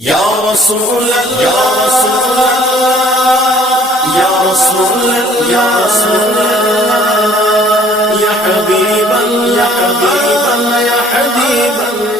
या रसूल अल्लाह या रसूल अल्लाह या रसूल अल्लाह या रसूल अल्लाह या हबीब अल्लाह या हबीब अल्लाह या हबीब अल्लाह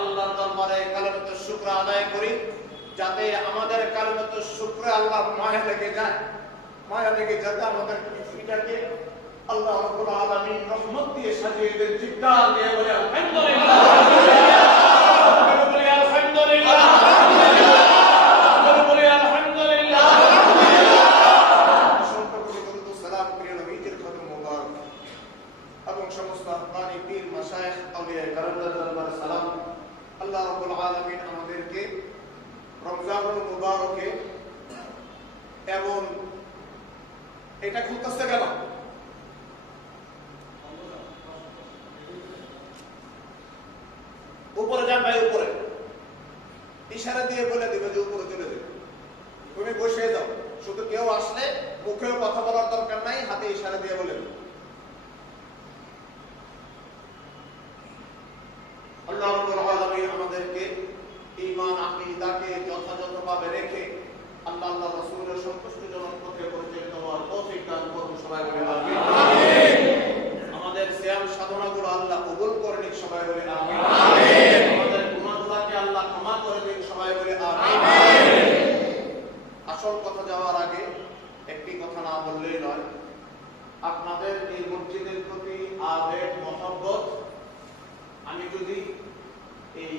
আল্লাহর দরবারে কালেমাতুশ শুকর আদায় করি। যাতে আমাদের কালেমাত শুকরে আল্লাহ মায়া লেগে যায়, মায়া লেগে যাতে আমাদের পৃথিবীটাকে আল্লাহ রাব্বুল আলামিন রহমত দিয়ে সাজিয়ে দেন। চিৎকার দিয়ে বলে আলহামদুলিল্লাহ, বলে আলহামদুলিল্লাহ, বলে আলহামদুলিল্লাহ। অসংখ্য কোটি দরুদ ও সালাম প্রিয় নবীজির খতম মুবারক এবং সমস্ত আহবানি পীর মাশায়েখ আউলিয়া কারামদের দরবারে সালাম। আল্লাহ রাব্বুল আলামিন আমাদেরকে রমজানুল মুবারকে এবং এটা খুলতেছে কেন? উপরে যান ভাই, উপরে ইশারা দিয়ে বলে দিবে যে উপরে চলে যাবে, তুমি বসে যাও। শুধু কেউ আসলে মুখেও কথা বলার দরকার নাই, হাতে ইশারা দিয়ে বলে দেবে। আল্লাহ রাব্বুল আলামিন আমাদেরকে ঈমান আকীদাকে যথাযথভাবে রেখে আল্লাহ আল্লাহ রাসূলের সন্তুষ্টিজনক পথে পরিচালিত হওয়ার তৌফিক দান করুন। সবাই বলে আমিন। আমাদের সিয়াম সাধনাগুলো আল্লাহ কবুল করে নিন। সবাই বলে আমিন। আমাদের গুনাহগুলোকে আল্লাহ ক্ষমা করে দিন। সবাই বলে আমিন। আসল কথা যাওয়ার আগে একটি কথা না বললেই নয়, আপনাদের এই মসজিদের প্রতি আবেগ মহব্বত আমি যদি এই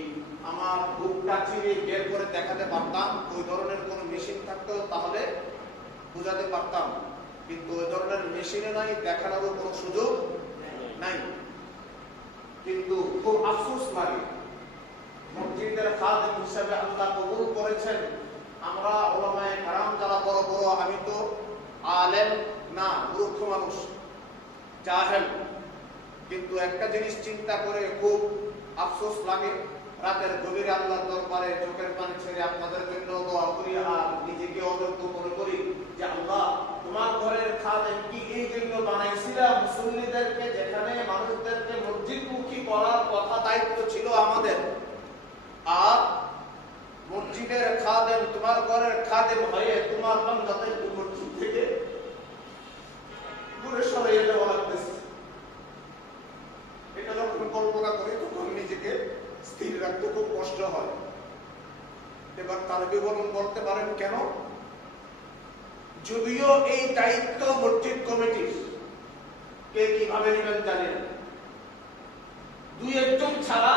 আমার বুকটা চিরে বের করে দেখাতে পারতাম, ওই ধরনের কোন মেশিন থাকতো তাহলে বুঝাতে পারতাম, কিন্তু ওই ধরনের মেশিনে নাই, দেখানোর কোনো সুযোগ নাই। কিন্তু খুব আফসোস লাগে, মসজিদের খাদেম হিসাবে আল্লাহ কবুল করেছেন। আমরা উলামায়ে কেরাম যারা বড় বড়, আমি তো আলেম না, মূর্খ মানুষ, জাহেল, কিন্তু একটা জিনিস চিন্তা করে খুব আফসোস লাগে, রাতের গভীরে আল্লাহর দরবারে চোখের পানি ছেড়ে আপনাদের জন্য দোয়া করি আর নিজেকে অযোগ্য মনে করি যে আল্লাহ তোমার ঘরের খাদেম কি এই জন্য বানাইছিলাম, মুসল্লিদেরকে যেখানে মানুষদেরকে মসজিদমুখী করার কথা দায়িত্ব ছিল আমাদের, আর মসজিদের খাদেম তোমার ঘরের খাদেম হয়ে তোমার বান্দাদের মসজিদ থেকে দূরে সরিয়ে দেওয়া লাগতেছে। এটা যখন কল্পনা করি তখন নিজেকে স্থির রাখতে খুব কষ্ট হয়। এবার তার বিবরণ বলতে পারেন কেন? যদিও এই দায়িত্ব মসজিদ কমিটির, কে কিভাবে নেবেন জানেন, দুই একজন ছাড়া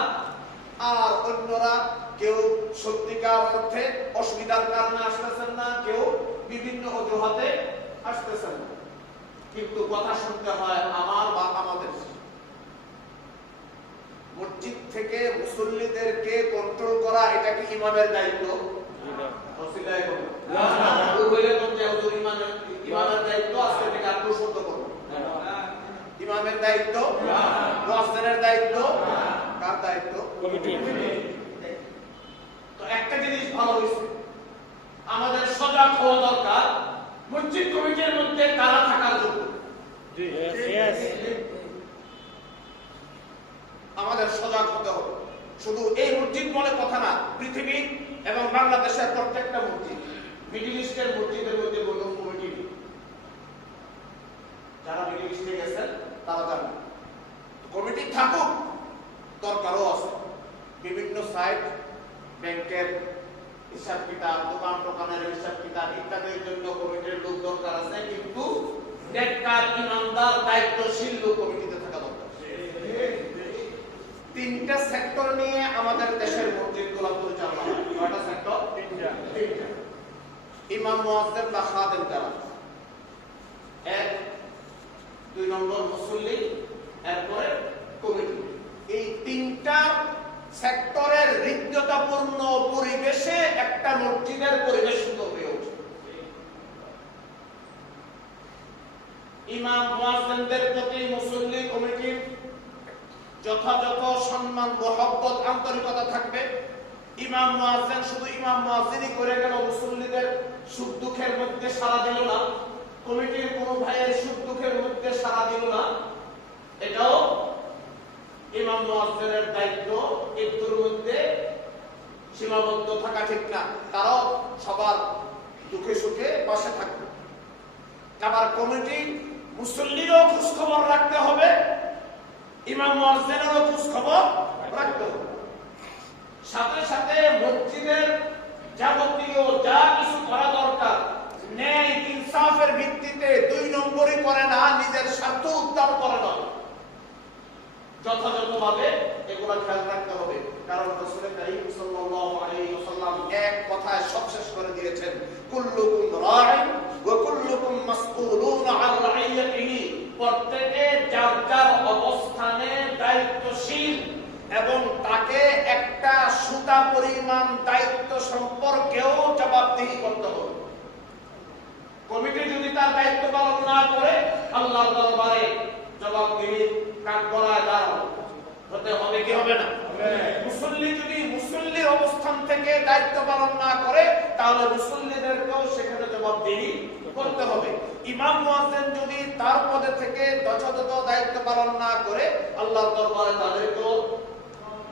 আর অন্যরা কেউ সত্যিকার অর্থে অসুবিধার কারণে আসতেছেন না, কেউ বিভিন্ন অজুহাতে আসতেছেন না, কিন্তু কথা শুনতে হয় আমার বা আমাদের। মসজিদ থেকে মুসল্লিদেরকে কন্ট্রোল করা এটা কি ইমামের দায়িত্ব? ইমামের দায়িত্ব আজকে থেকে আত্মশুদ্ধ করবো। ইমামের দায়িত্ব, মুয়াজ্জিনের দায়িত্ব, কার দায়িত্ব? তো একটা জিনিস ভালো হয়েছে, আমাদের সজাগ হওয়া দরকার মসজিদ কমিটির মধ্যে কারা থাকার যোগ্য। আমাদের সজাগ হতে হবে। শুধু এই মসজিদ বলে কথা না, পৃথিবী এবং বাংলাদেশের প্রত্যেকটা মসজিদ, মিডল ইস্টের মসজিদের মধ্যে কোনো কমিটি নেই। যারা মিডল ইস্টে গেছেন তারা জানেন কমিটি থাকুক, দরকারও আছে। বিভিন্ন সাইট, ব্যাংকের হিসাব কিতাব, দোকান টোকানের হিসাব কিতাব ইত্যাদির জন্য কমিটির লোক দরকার আছে, কিন্তু নেককার ইমানদার দায়িত্বশীল লোক কমিটিতে থাকা দরকার। তিনটা সেক্টর নিয়ে আমাদের দেশের মসজিদগুলো পরিচালনা হয়। কয়টা সেক্টর? তিনটা। ইমাম, মুয়াজ্জিন বা খাদেম যারা, এক, দুই নম্বর মুসল্লি, এরপরে কমিটি। এই তিনটা সেক্টরের হৃদ্যতাপূর্ণ পরিবেশে একটা মসজিদের পরিবেশ সুন্দর হয়ে ওঠে। ইমাম, মুয়াজ্জিনদের প্রতি মুসল্লি কমিটির যথাযথ সম্মান, মহব্বত, আন্তরিকতা থাকবে। ইমাম মুয়াজ্জিন শুধু ইমাম মুয়াজ্জিনই করে গেল, মুসল্লিদের সুখ দুঃখের মধ্যে সাড়া দিল না, কমিটির কোনো ভাইয়ের সুখ দুঃখের মধ্যে সাড়া দিল না, এটাও ইমাম মুয়াজ্জিনের দায়িত্ব। একটুর মধ্যে সীমাবদ্ধ থাকা ঠিক না, তারাও সবার দুঃখে সুখে পাশে থাকবে। আবার কমিটি মুসল্লিরও খোঁজ খবর রাখতে হবে, ইমাম মুয়াজ্জিনেরও খোঁজ খবর রাখতে হবে। সাথে সাথে মসজিদের যাবতীয় যা কিছু করা দরকার ন্যায় ইনসাফের ভিত্তিতে 2 নম্বরই করে না, নিজের স্বার্থ উদ্ধার করে না। যথাযথভাবে এগুলো খেয়াল রাখতে হবে, কারণ রাসূল কারীম সাল্লাল্লাহু আলাইহি ওয়াসাল্লাম এক কথায় সব শেষ করে দিয়েছেন, কুল্লুকুম রাইন ওয়া কুল্লুকুম মাসউলুন আন রাইয়াতিহি। প্রত্যেকে যার যার অবস্থানে দায়িত্বশীল এবং তাকে একটা সুতা পরিমাণ দায়িত্ব সম্পর্কেও জবাবদিহি করতে হবে। কমিটি যদি তার দায়িত্ব পালন না করে আল্লাহর দরবারে জবাবদিহি কাঠগড়ায় দাঁড়ানো হতে হবে কি হবে না? মুসল্লি যদি মুসল্লির অবস্থান থেকে দায়িত্ব পালন না করে তাহলে মুসল্লিদেরকেও সেখানে জবাবদিহি করতে হবে। ইমাম মুয়াজ্জিন যদি তার পদে থেকে যথাযথ দায়িত্ব পালন না করে আল্লাহর দরবারে তাদেরকেও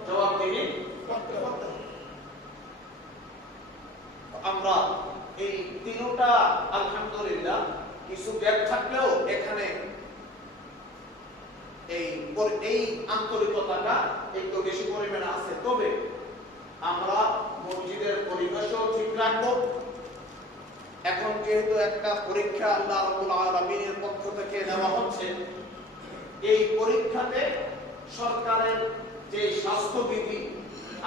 জবাবদিহি করতে হবে। আমরা এই তিনটা আলহামদুলিল্লাহ কিছু গ্যাপ থাকলেও এখানে এই আন্তরিকতাটা একটু বেশি পরিমাণে আছে। তবে আমরা মসজিদের পরিবেশও ঠিক রাখবো। এখন যেহেতু একটা পরীক্ষা আল্লাহ রাব্বুল আলামিনের পক্ষ থেকে নেওয়া হচ্ছে, এই পরীক্ষাতে সরকারের যে স্বাস্থ্যবিধি,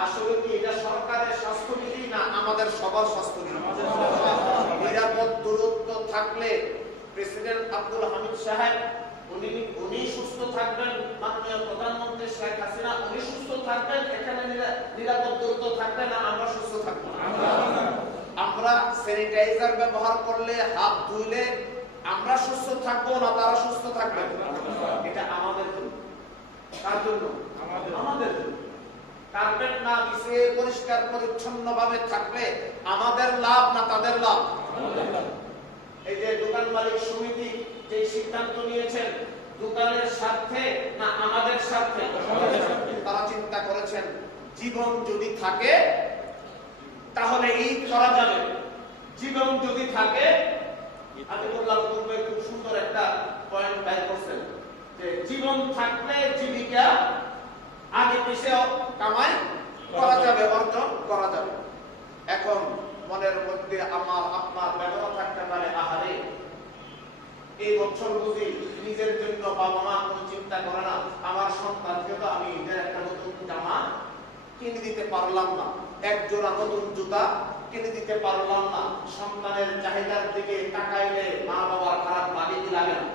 আসলে কি এটা সরকারের স্বাস্থ্যবিধি না আমাদের সবার স্বাস্থ্যবিধি? নিরাপদ দূরত্ব থাকলে প্রেসিডেন্ট আব্দুল হামিদ সাহেব উনি সুস্থ থাকবেন, মাননীয় প্রধানমন্ত্রী শেখ হাসিনা উনি সুস্থ থাকবেন, এখানে নিরাপদ দূরত্ব থাকবে না, আমরা সুস্থ থাকবো। আমরা স্যানিটাইজার ব্যবহার করলে, হাত ধুইলে আমরা সুস্থ থাকবো না তারা সুস্থ থাকবে? এটা আমাদের জন্য। কার জন্য? আমাদের জন্য। কার্পেট না বিছিয়ে পরিষ্কার পরিচ্ছন্ন ভাবে থাকলে আমাদের লাভ না তাদের লাভ? এই যে দোকান মালিক সমিতি যে সিদ্ধান্ত নিয়েছেন, দোকানের স্বার্থে না আমাদের স্বার্থে? তারা চিন্তা করেছেন জীবন যদি থাকে তাহলে ঈদ করা যাবে, জীবন যদি থাকে। আমি বললাম পূর্বে খুব সুন্দর একটা পয়েন্ট বের করছেন যে জীবন থাকলে জীবিকা আগে পিছে কামাই করা যাবে, অর্জন করা যাবে। এখন মনের মধ্যে আমার আপনার বেদনা থাকতে পারে, আহারে এই বছর বুঝি নিজের জন্য বাবা মা কোনো চিন্তা করে না, আমার সন্তানকে তো আমি ঈদের একটা নতুন জামা কিনে দিতে পারলাম না, এক জোড়া নতুন জুতা কিনে দিতে পারলাম না। সন্তানের চাহিদার দিকে তাকাইলে মা বাবার খারাপ লাগে কি লাগে না?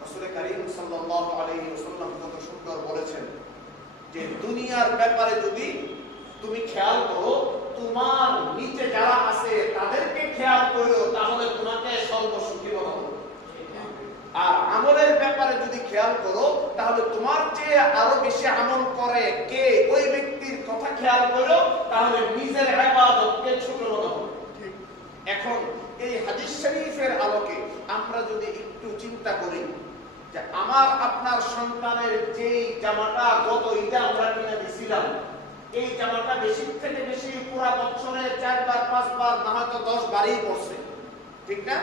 রাসূল কারীম সাল্লাল্লাহু আলাইহি ওয়াসাল্লাম কত সুন্দর বলেছেন যে দুনিয়ার ব্যাপারে যদি তুমি খেয়াল করো, তোমার নিচে যারা আছে তাদেরকে খেয়াল করো, তাহলে তোমাকে সর্বসুখী বানাবো। আর আমলের ব্যাপারে যদি খেয়াল করো তাহলে তোমার যে আরো বেশি আমল করে কে ওই ব্যক্তির কথা খেয়াল করো, তাহলে নিজের ইবাদতকে ছোট বানাবো। এখন এই হাদিস শরীফের আলোকে আমরা যদি একটু চিন্তা করি যে আমার আপনার সন্তানের যে জামাটা গত ঈদে আমরা কিনে দিয়েছিলাম, এই জামাটা বেশি থেকে বেশি পুরো বছরে 4 বার 5 বার না হয়তো 10 বারই পড়ছে, ঠিক না?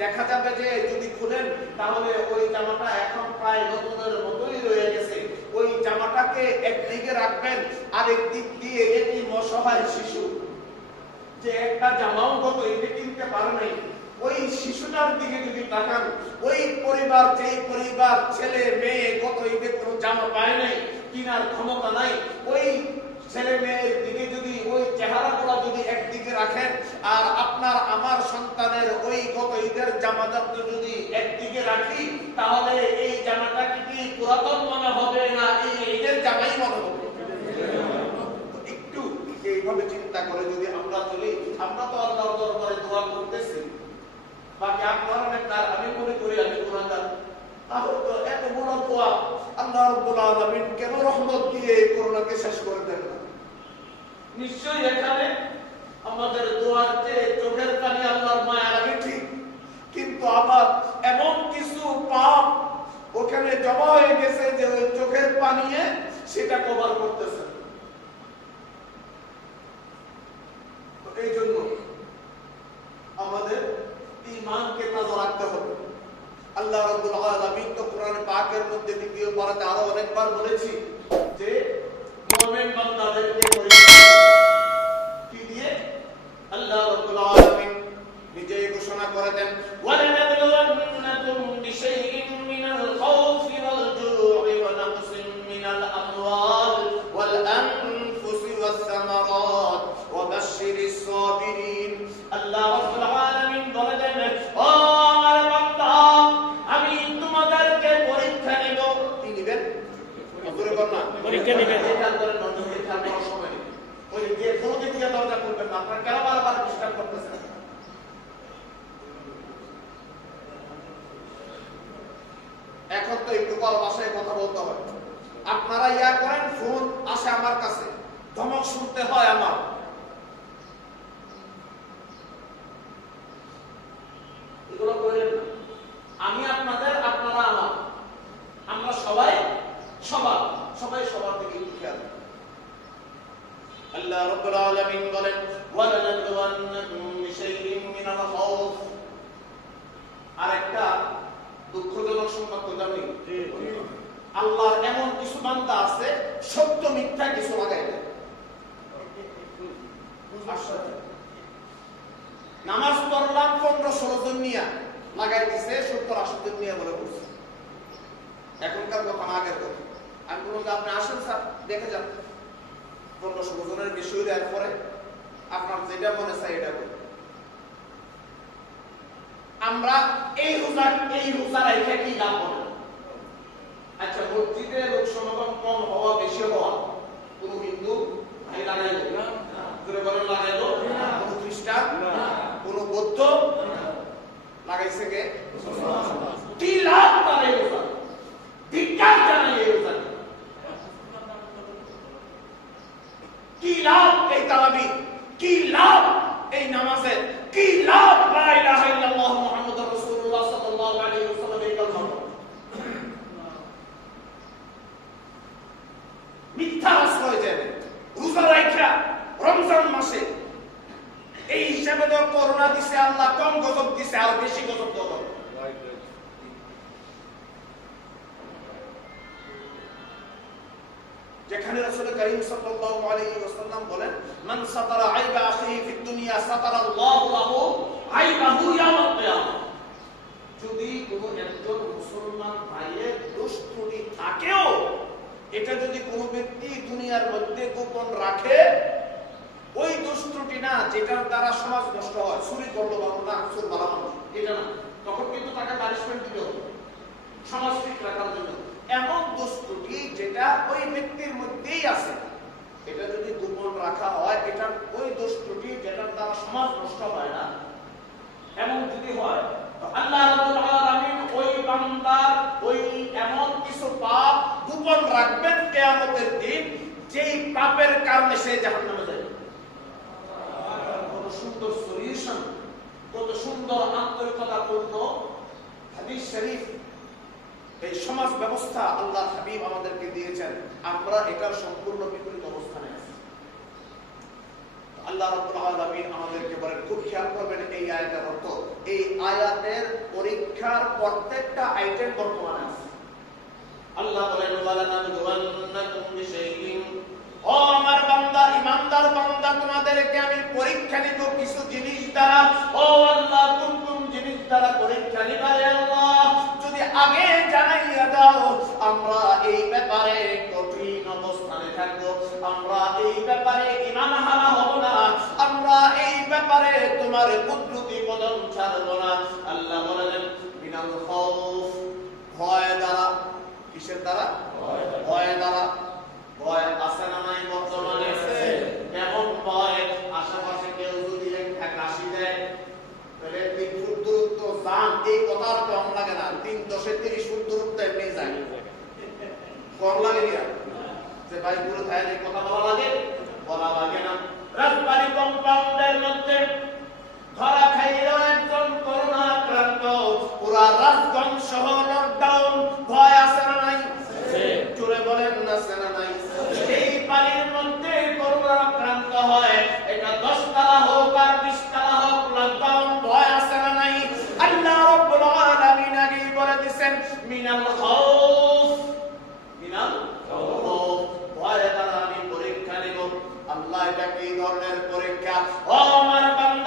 দেখা যাবে যে যদি খুলেন তাহলে ওই জামাটা এখন প্রায় নতুনের মতোই রয়ে গেছে। ওই জামাটাকে একদিকে রাখবেন, আরেক দিক দিয়ে এটি অসহায় শিশু যে একটা জামাও গত ঈদে কিনতে পারে নাই, ওই শিশুটার দিকে যদি তাকান, ওই পরিবার যেই পরিবার ছেলে মেয়ে গত ঈদে কোনো জামা পায় নাই, কেনার ক্ষমতা নাই, ওই ছেলে মেয়ের দিকে যদি ওই চেহারাগুলো যদি একদিকে রাখেন আর আপনার আমার সন্তানের ওই গত ঈদের জামাটা যদি একদিকে রাখি, তাহলে এই জামাটা কি পুরাতন মনে হবে না এই ঈদের জামাই মনে হবে? একটু এইভাবে চিন্তা করে যদি আমরা চলি, আমরা তো আল্লাহর দরবারে দোয়া করতেছি, বাকি আপনার অনেকবার আমি মনে করি আমি গুনাহগার, তাহলে তো এত বড় দোয়া আল্লাহ রাব্বুল আলামিন কেন রহমত দিয়ে এই করোনাকে শেষ করে দেন না? নিশ্চয়ই এখানে আমাদের দোয়ার যে চোখের পানি আল্লাহর মায়া লাগে ঠিক, কিন্তু আবার এমন কিছু পাপ ওখানে জমা হয়ে গেছে যে ওই চোখের পানিয়ে সেটা কভার করতেছে। এই জন্য আমাদের ঈমানকে তাজা রাখতে হবে। আল্লাহ রাব্বুল আলামিন তো কোরআন পাকের মধ্যে দ্বিতীয় পারাতে আরো অনেকবার বলেছি যে মুমিন বান্দাদেরকে পরীক্ষা কি দিয়ে? ঘোষণা করে দেন, ওয়ালানাবলুওয়ান্নাকুম বিশাইইন মিনাল খাউফি ওয়াল জু'i ওয়া নাকসিন মিনাল আমওয়াল ওয়াল আনফুসি ওয়াস সামারাত ওয়া বাশশিরিস সাবিরিন। আল্লাহ রাব্বুল আলামিন বলেন, ও আমার বান্দা, আমি তোমাদেরকে পরীক্ষা নেব। কি নেবেন? পরীক্ষা নেবেন। এটা করে নন্দনের খেয়াল করার সময় নেই। ওই যে কোনো দিকে দরজা খুলবেন না, আপনারা কেন বারবার ডিস্টার্ব করতেছেন? এখন তো একটু বড় ভাষায় কথা বলতে হয়। আপনারা ইয়া করেন, ফোন আসে আমার কাছে, ধমক শুনতে হয় আমার। এগুলো করেন না। আমি আপনাদের, আপনারা আমার, আমরা সবাই সবার দিকে খেয়াল। আল্লাহ রাব্বুল আলামিন বলেন, ওয়ালানাবলুওয়ান্নাকুম বিশাইইন মিনাল খাউফ। আরেকটা দুঃখজনক সংবাদ তো জানি, আল্লাহর এমন কিছু বান্দা আছে সত্য মিথ্যা কিছু লাগাই দেয়। নামাজ পড়লাম 15-16 জন নিয়ে লাগাই দিছে, 70-80 জন নিয়ে বলে বলছে। এখনকার কথা না, আগের কথা। আমি বললাম, আপনি আসেন স্যার, দেখে যান 15-16 জনের বেশি হলে এরপরে আপনার যেটা মনে চাই এটা করুন। আমরা এই রোজা রেখে কি লাভ হবে? আচ্ছা, মসজিদে লোক সমাগম কম হওয়া বেশি হওয়া কোন হিন্দু লাগাইল? লাগাইল? কোন খ্রিস্টান, কোন বৌদ্ধ লাগাইছে? কে? কি লাভ তার এই রোজা? ধিক্কার জানাই এই রোজা। কি লাভ এই তারাবি? কি লাভ এই নামাজের? কি লাভ লা ইলাহা ইল্লাল্লাহ মুহাম্মাদুর রাসূলুল্লাহ সাল্লাল্লাহু আলাইহি ওয়াসাল্লাম এই কালমা? মিথ্যা আশ্রয় দেন রোজা রাখা রমজান মাসে। এই হিসাবে তো করোনা দিছে আল্লাহ, কম গজব দিছে, আর বেশি গজব দেব। যেখানে রাসূল করিম সাল্লাল্লাহু আলাইহি ওয়াসাল্লাম বলেন, মান সাতারা আইবা আখিহি ফিদ দুনিয়া সাতারাল্লাহু লাহু আইবাহু ইয়াউমাল কিয়ামাহ। যদি কোনো একজন মুসলমান ভাইয়ের দোষ ত্রুটি থাকেও, এটা যদি কোনো ব্যক্তি দুনিয়ার মধ্যে গোপন রাখে, ওই দোষ ত্রুটি না যেটার দ্বারা সমাজ নষ্ট হয়, চুরি করলো ভালো না, চোর ভালো মানুষ, এটা না, তখন কিন্তু তাকে পানিশমেন্ট দিতে হবে সমাজ ঠিক রাখার জন্য। এমন দোষ ত্রুটি যেটা ওই ব্যক্তির মধ্যেই আছে, এটা যদি গোপন রাখা হয়, এটা ওই দোষ ত্রুটি যেটার দ্বারা সমাজ নষ্ট হয় না, এমন যদি হয়, তো আল্লাহ রাব্বুল আলামিন ওই বান্দার ওই এমন কিছু পাপ গোপন রাখবেন কিয়ামতের দিন, যেই পাপের কারণে সে জাহান্নামে যাবে। কত সুন্দর সলিউশন, কত সুন্দর আন্তরিকতাপূর্ণ হাদিস শরীফ, এই সমাজ ব্যবস্থা আল্লাহ হাবিব আমাদেরকে দিয়েছেন। আমরা এটার সম্পূর্ণ বিপরীত অবস্থানে আছি। আল্লাহ রাব্বুল আলামিন আমাদেরকে বলেন, খুব খেয়াল করবেন এই আয়াতের অর্থ। এই আয়াতের পরীক্ষার প্রত্যেকটা আইটেম বর্তমানে আছে। আল্লাহ বলেন, ওয়ালানাবলুওয়ান্নাকুম বিশাইইন, ও আমার বান্দা, ইমানদার বান্দা, তোমাদেরকে আমি পরীক্ষা নিব কিছু জিনিস দ্বারা। ও আল্লাহ, কোন জিনিস দ্বারা পরীক্ষা নিবা রে আল্লাহ? যদি আগে জানাইয়া দাও, আমরা এই ব্যাপারে কঠিন অবস্থানে থাকবো, আমরা এই ব্যাপারে ঈমান হারা হব না, আমরা এই ব্যাপারে তোমার কুদরতি কদম ছাড়ব না। আল্লাহ বলেন, মিনাল খাউফ, ভয় দ্বারা। কিসের দ্বারা? ভয় দ্বারা। ভয় আছে না নাই বর্তমানে? এমন ভয়, আশেপাশে কেউ যদি একটা কাশি দেয়, তাহলে 3 ফুট দূরত্ব যান, এই কথা আর কম লাগে না। 3 10 30 ফুট দূরত্ব এমনি যায়, কম লাগে না যে ভাই দূরে থাকে এই কথা বলা লাগে? বলা লাগে না। রাজবাড়ী কম্পাউন্ডের মধ্যে ধরা খাইল একজন করোনা আক্রান্ত, পুরা রাজগঞ্জ শহর লকডাউন। ভয় আছে না নাই? জোরে বলেন না, আছে না নাই? এই বাড়ির মধ্যে করোনা আক্রান্ত হয়, এটা 10 তলা হোক আর 20 তলা হোক, লকডাউন। ভয় আছে না নাই? আল্লাহ রাব্বুল আলামিন আগেই বলে দিয়েছেন, মিনাল খাউফ, মিনাল খাউফ, ভয় দ্বারা আমি পরীক্ষা নিব। আল্লাহ এটা কি ধরনের পরীক্ষা? ও আমার বান্দা,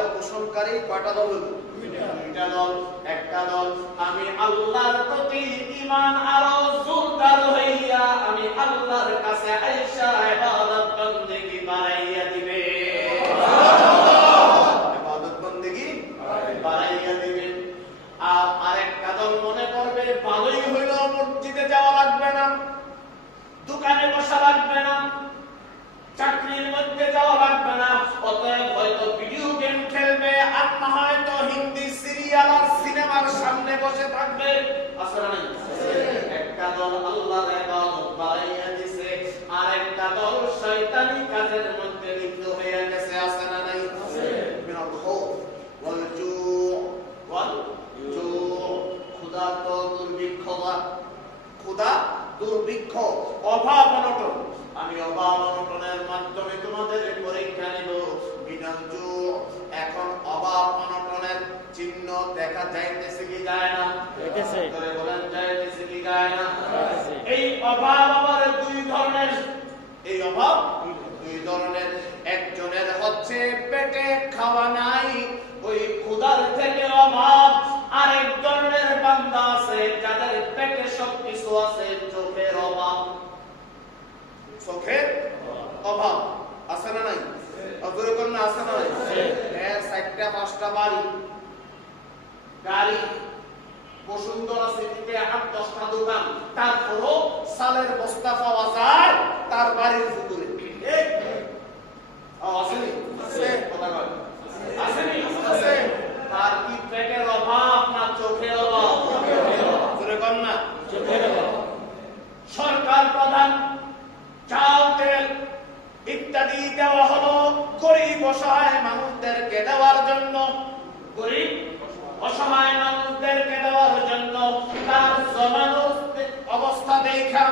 আদায় পোষণকারী কয়টা দল হলো? দুইটা দল। একটা দল আমি আল্লাহর প্রতি ঈমান আরো জোরদার হইয়া আমি আল্লাহর কাছে আয়েশা ইবাদত বندگی বাড়াইয়া দিবে, ইবাদত বندگی বাড়াইয়া দিবে। আর আরেকটা দল মনে করবে ভালোই হইল, মসজিদে যাওয়া লাগবে না, দোকানে বসা লাগবে না, চাকরির মধ্যে যাওয়া লাগবে না, অতএব হয়তো ভিডিও গেম খেলবে, আর না হয়তো হিন্দি সিরিয়াল আর সিনেমার সামনে বসে থাকবে। আছে না নাই? একটা দল আল্লাহর ইবাদত বাড়াইয়া দিছে, আর একটা দল শয়তানি কাজের মধ্যে লিপ্ত হয়ে গেছে। আছে না নাই? মিনাল খাউফ ওয়াল জু ক্ষুধা তো দুর্ভিক্ষ, ক্ষুধা দুর্ভিক্ষ, অভাব অনটন। আমি অভাব অনটনের মাধ্যমে তোমাদের পরীক্ষা নিব। বিনাজু এখন অভাব অনটনের চিহ্ন দেখা যাইতেছে কি যায় না? যাইতেছে। করে বলেন যাইতেছে কি যায় না? এই অভাব আবার দুই ধরনের। এই অভাব দুই ধরনের। একজনের হচ্ছে পেটে খাওয়া নাই, ওই ক্ষুধার থেকে অভাব। আরেক ধরনের বান্দা আছে যাদের পেটে সবকিছু আছে, চোখের অভাব। চোখের অভাব আছে না নাই? অজরে কোন না আছে না নাই? এর 4টা 5টা বাড়ি, গাড়ি, বসুন্ধরা সিটিতে 8-10টা দোকান, তারপরও সালের বস্তা পাওয়া যায় তার বাড়ির পুকুরে। আসেনি? আছে কথা বল। আসেনি? আছে। তার কি পেটের অভাব না চোখের অভাব? অজরে কোন না? চোখের অভাব। সরকার প্রধান চাল তেল ইত্যাদি দেওয়া হলো গরিব অসহায় মানুষদেরকে দেওয়ার জন্য, গরিব অসহায় মানুষদেরকে দেওয়ার জন্য। তার জমানো অবস্থা দেখা,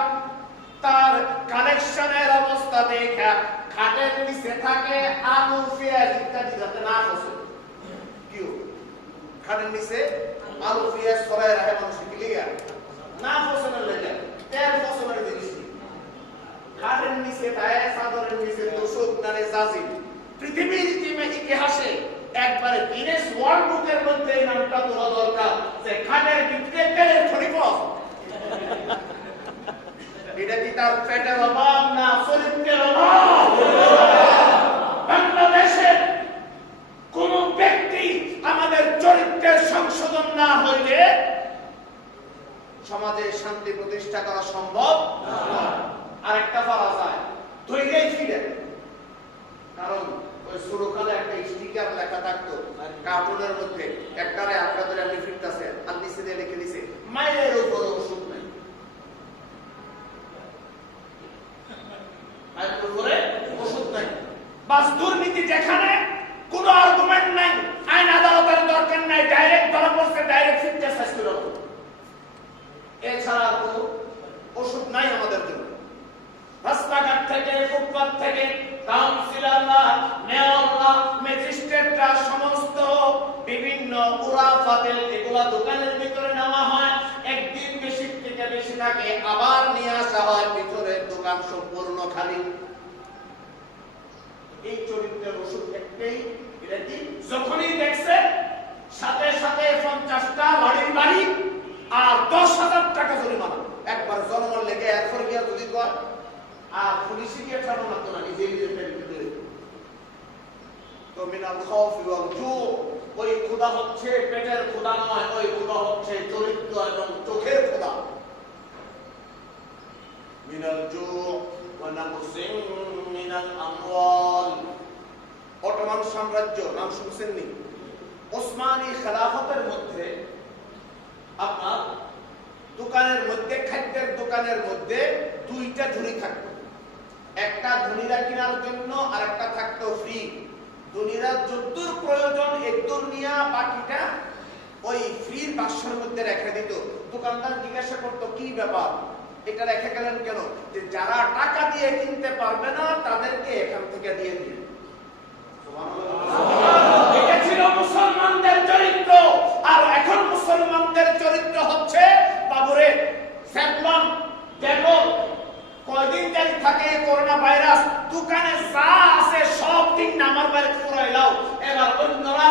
তার কালেকশনের অবস্থা দেখা খাটের নিচে থাকে আলু পেঁয়াজ ইত্যাদি যাতে না ফসে। কি খাটের নিচে আলু পেঁয়াজ ছড়ায় রাখে মানুষ কি লিগা? না ফসলের লেগে, তেল ফসলের জিনিস। খাটের নিচে তায় চাদরের নিচে দোষক নারে জাজিম। পৃথিবীর ইতিহাসে একবারে গিনেস ওয়ার্ল্ড বুকের মধ্যে এই নামটা তোলা দরকার যে খাটের ভিতরে তেলের খনি পাওয়া। এটা কি তার পেটের অভাব না চরিত্রের অভাব? বাংলাদেশে কোন ব্যক্তি আমাদের চরিত্রের সংশোধন না হইলে সমাজে শান্তি প্রতিষ্ঠা করা সম্ভব না। আরেকটা পাওয়া যায় ধৈর্যই ফিরে, কারণ ওই সুরকালে একটা স্টিকার লেখা থাকতো কার্টুনের মধ্যে, একটারে আপনাদের এমনি ফিরতেছে আর নিচে দিয়ে লিখে দিছে মায়ের উপর ওষুধ নাই, মায়ের উপরে ওষুধ নাই। বাস দুর্নীতি যেখানে কোন আর্গুমেন্ট নাই, আইন আদালতের দরকার নাই, ডাইরেক্ট ধরা পড়ছে, ডাইরেক্ট ফিটনেস শেষ করে দেব। এছাড়া কোনো ওষুধ নাই আমাদের জন্য। রাস্তাঘাট থেকে, ফুটপাত থেকে কাউন্সিলররা, মেয়ররা, ম্যাজিস্ট্রেটরা সমস্ত বিভিন্ন উড়াফাতেল এগুলা দোকানের ভিতরে নেওয়া হয়। একদিন বেশি থেকে বেশি থাকে, আবার নিয়ে আসা হয়, ভিতরের দোকান সম্পূর্ণ খালি। এই চরিত্রের ওষুধ একটাই, এটা কি? যখনই দেখছে সাথে সাথে 50টা বাড়ির বাড়ি আর 10,000 টাকা জরিমানা একবার জনগণ লেগে এরপর গিয়া যদি কয় আর পুলিশে গিয়ে ছাড়ো না তো না, নিজে নিজে ফেলে দিতে। তো মিনাল খাউফ ওয়াল জু, ওই ক্ষুধা হচ্ছে পেটের ক্ষুধা নয়, ওই ক্ষুধা হচ্ছে চরিত্র এবং চোখের ক্ষুধা। মিনাল জু ওয়া নাকসিন মিনাল আমওয়াল। অটোমান সাম্রাজ্য নাম শুনছেন নি? ওসমানী খেলাফতের মধ্যে আপনার দোকানের মধ্যে, খাদ্যের দোকানের মধ্যে 2টা ঝুড়ি থাকতো। একটা ধনীরা কেনার জন্য আর একটা থাকতো ফ্রি। ধনীরা যতদূর প্রয়োজন একদূর নিয়া বাকিটা ওই ফ্রির বাক্সের মধ্যে রেখে দিত। দোকানদার জিজ্ঞাসা করতো কি ব্যাপার, এটা রেখে গেলেন কেন? যে যারা টাকা দিয়ে কিনতে পারবে না তাদেরকে এখান থেকে দিয়ে দিন। এটা ছিল মুসলমানদের চরিত্র। আর এখন মুসলমানদের চরিত্র হচ্ছে বাবুরে স্যাপলন, ডেটল, কয়দিন জারি থাকে করোনা ভাইরাস, দোকানে যা আছে সব তিন আমার বাড়ি পুরাইলাও, এবার অন্যরা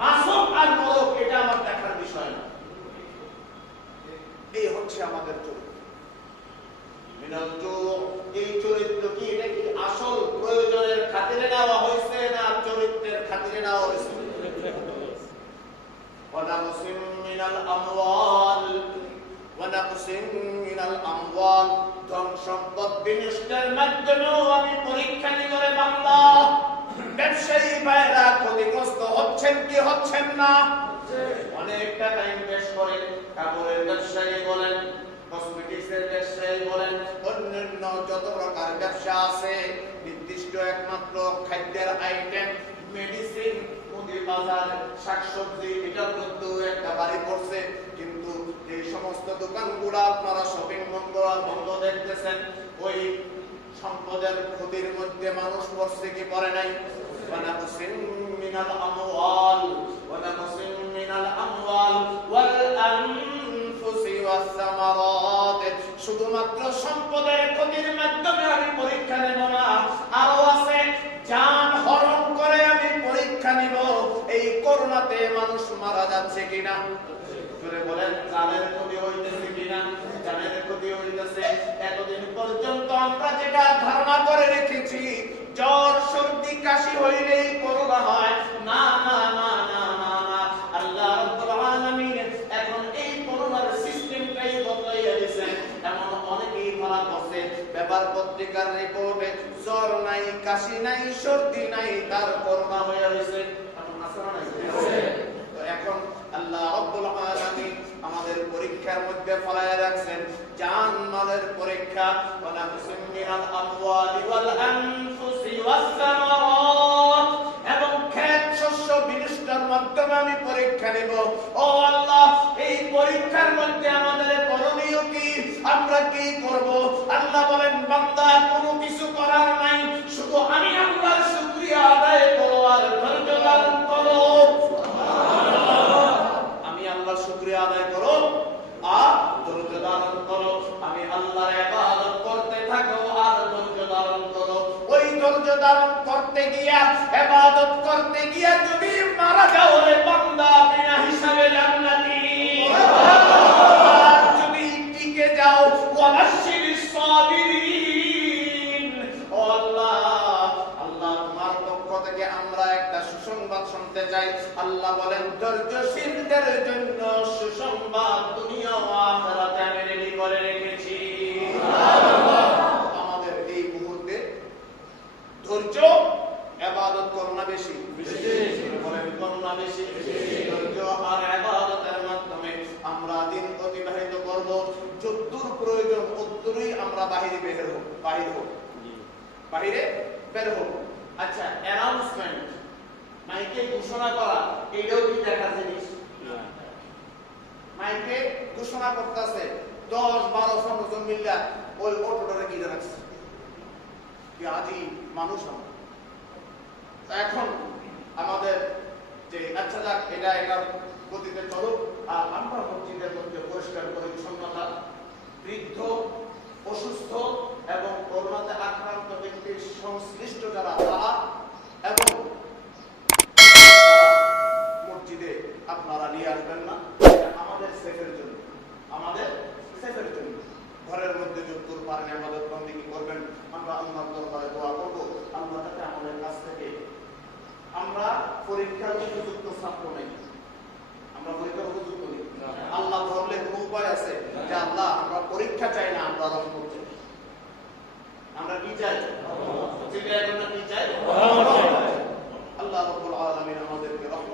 মাসুম আর নরক, এটা আমার দেখার বিষয় না। এই হচ্ছে আমাদের চরিত্র। এই চরিত্র কি, এটা কি আসল প্রয়োজনের খাতিরে নেওয়া হয়েছে না চরিত্রের খাতিরে নেওয়া হয়েছে? ونقسم من الأموال ধন সম্পদ বিনষ্টের মাধ্যমেও আমি পরীক্ষা নিয়ে করে বান্দা ব্যবসায়ী ভাইরা ক্ষতিগ্রস্ত হচ্ছেন কি হচ্ছেন না? অনেক টাকা ইনভেস্ট করে কাপড়ের ব্যবসায়ী বলেন, কসমেটিক্সের ব্যবসায়ী বলেন, অন্যান্য যত প্রকার ব্যবসা আছে, নির্দিষ্ট একমাত্র খাদ্যের আইটেম, মেডিসিন, মুদি বাজার, শাকসবজি, এটা কিন্তু একটা বাড়ি পড়ছে। কিন্তু এই সমস্ত দোকানগুলো আপনারা শপিং মলগুলো বন্ধ দেখতেছেন, ওই সম্পদের ক্ষতির মধ্যে মানুষ পড়ছে কি পড়ে নাই? ونقسم من الأموال والأنفس والثمرات শুধুমাত্র সম্পদের ক্ষতির মাধ্যমে আমি পরীক্ষা নেব না, আরো আছে জান হরণ করে আমি পরীক্ষা নিব। এই করোনাতে মানুষ মারা যাচ্ছে কিনা বলেন, জানের ক্ষতি হইতেছে কিনা? জানের ক্ষতি হইতেছে। এতদিন পর্যন্ত আমরা যেটা ধারণা করে রেখেছি জ্বর সর্দি কাশি হইলেই করোনা হয়, না না না না না না, আল্লাহ রাব্বুল আলামিন এখন এই করোনার সিস্টেমটাই বদলাইয়া দিয়েছেন। এমন অনেকেই ধরা পড়ছে পেপার পত্রিকার রিপোর্টে জ্বর নাই, কাশি নাই, সর্দি নাই, তার করোনা হয়ে গেছে। এখন আসলে নাই তো এখন আল্লাহ রাব্বুল আলামিন আমাদের পরীক্ষার মধ্যে ফলায় রাখছেন জান মালের পরীক্ষা। ওয়ালা মুসমিনাল আমওয়ালি ওয়াল আনফুসি ওয়াস সামারাত, এবং ক্ষেত শস্য বিনষ্টের মাধ্যমে আমি পরীক্ষা নেব। ও আল্লাহ, এই পরীক্ষার মধ্যে আমাদের করণীয় কি? আমরা কি করব? আল্লাহ বলেন, বান্দা কোনো কিছু করার নাই, শুধু আমি আল্লাহর শুকরিয়া আদায় করো আর ধৈর্য ধারণ করো। শুকরিয়া আদায় করো আর ধৈর্য ধারণ করো। আমি আল্লাহর ইবাদত করতে থাকো আর ধৈর্য ধারণ করো। ওই ধৈর্য ধারণ করতে গিয়া, ইবাদত করতে গিয়া যদি মারা যাও রে বান্দা, বিনা হিসাবে জান্নাতি। আর যদি টিকে যাও, ওয়াবাশশিরিস সাবিরিন। ও আল্লাহ, আল্লাহ তোমার পক্ষ থেকে আমরা একটা সুসংবাদ শুনতে চাই। আল্লাহ বলেন, ধৈর্যশীলদের জন্য সুসংবাদ দুনিয়া ও আখিরাতে আমি রেডি করে রেখেছি। আমাদের এই মুহূর্তে ধৈর্য ইবাদত করোনা বেশি বলেন, করোনা বেশি। ধৈর্য আর ইবাদতের মাধ্যমে আমরা দিন অতিবাহিত করব। যতদূর প্রয়োজন ততদূরই আমরা বাহিরে বের হব। আচ্ছা, অ্যানাউন্সমেন্ট, মাইকে ঘোষণা করা, এটাও কি দেখার জিনিস? মাইকে ঘোষণা করতেছে 10-12 জন মিল্লা ওই অটোটারে গিয়ে রাখছে কি আজই মানুষ। এখন আমাদের যে আচ্ছা যাক, এটা গতিতে চলুক, আর আমরা মসজিদের মধ্যে পরিষ্কার পরিচ্ছন্নতা, বৃদ্ধ, অসুস্থ এবং করোনাতে আক্রান্ত ব্যক্তির সংশ্লিষ্ট যারা তারা এবং মসজিদে আপনারা নিয়ে আসবেন না। আমাদের সেফের জন্য, আমাদের সেফের জন্য ঘরের মধ্যে যতদূর পারেন আমাদের বন্দেগী করবেন। আমরা আল্লাহর দরবারে দোয়া করব, আল্লাহ তাআলা আমাদের কাছ থেকে, আমরা পরীক্ষার উপযুক্ত ছাত্র নেই, আমরা পরীক্ষার উপযুক্ত নেই। আল্লাহ ধরলে কোনো উপায় আছে যে আল্লাহ আমরা পরীক্ষা চাই না, আমরা রহমত চাই। আমরা কি চাই? কি চাই? আল্লাহ রাব্বুল আলামিন আমাদেরকে রহমত